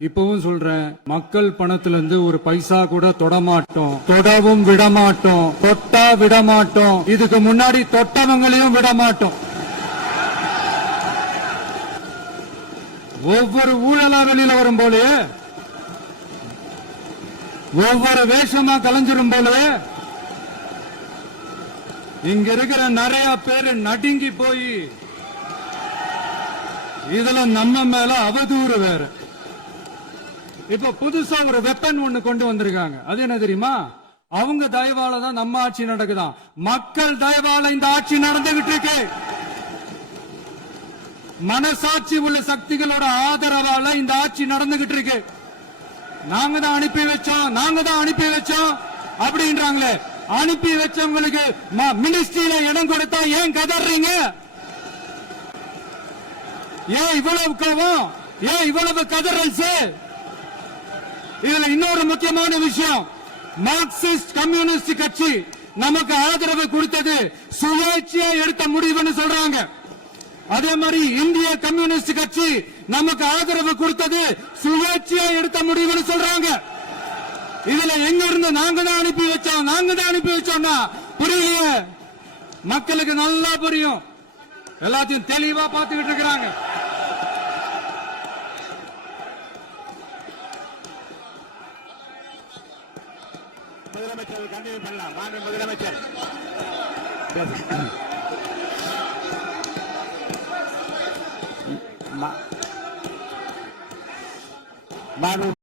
இப்பவும் சொல்றேன், மக்கள் பணத்துல இருந்து ஒரு பைசா கூட தொடமாட்டோம், தொடவும் விடமாட்டோம், தொட்டா விடமாட்டோம், இதுக்கு முன்னாடி தொட்டவங்களையும் விடமாட்டோம். ஒவ்வொரு ஊழலா வெளியில வரும் போலே, ஒவ்வொரு வேஷமா கலைஞ்சிரும் போலே, இங்க இருக்கிற நிறைய பேரு நடுங்கி போய் இதுல நம்ம மேல அவதூறு வேற. இப்ப புதுசா ஒரு வெப்பன் ஒண்ணு கொண்டு வந்திருக்காங்க. அது என்ன தெரியுமா? அவங்க தயவால தான் நம்ம ஆட்சி நடக்குதான். மக்கள் தயவால இந்த ஆட்சி நடந்துகிட்டு இருக்கு. மனசாட்சி உள்ள சக்திகளோட ஆதரவால இந்த ஆட்சி நடந்துகிட்டு இருக்கு. நாங்க தான் அனுப்பி வச்சோம் அப்படின்றாங்களே. அனுப்பி வச்சவங்களுக்கு மினிஸ்ட்ரியில இடம் கொடுத்தா ஏன் கதறீங்க? ஏன் இவ்வளவு கோவம்? ஏன் இவ்வளவு கதறல்? இதுல இன்னொரு முக்கியமான விஷயம், மார்க்சிஸ்ட் கம்யூனிஸ்ட் கட்சி நமக்கு ஆதரவு கொடுத்தது சுயேட்சையா எடுத்த முடிவுன்னு சொல்றாங்க. அதே மாதிரி இந்திய கம்யூனிஸ்ட் கட்சி நமக்கு ஆதரவு கொடுத்தது சுயேட்சையா எடுத்த முடிவுன்னு சொல்றாங்க. இதுல எங்க இருந்து நாங்க தான் அனுப்பி வச்சோம்னா புரியலையே. மக்களுக்கு நல்லா புரியும், எல்லாத்தையும் தெளிவா பார்த்துக்கிட்டு இருக்கிறாங்க. முதலமைச்சர் கண்டினியூ பண்ணலாம். மாண்பு முதலமைச்சர் மாண்பு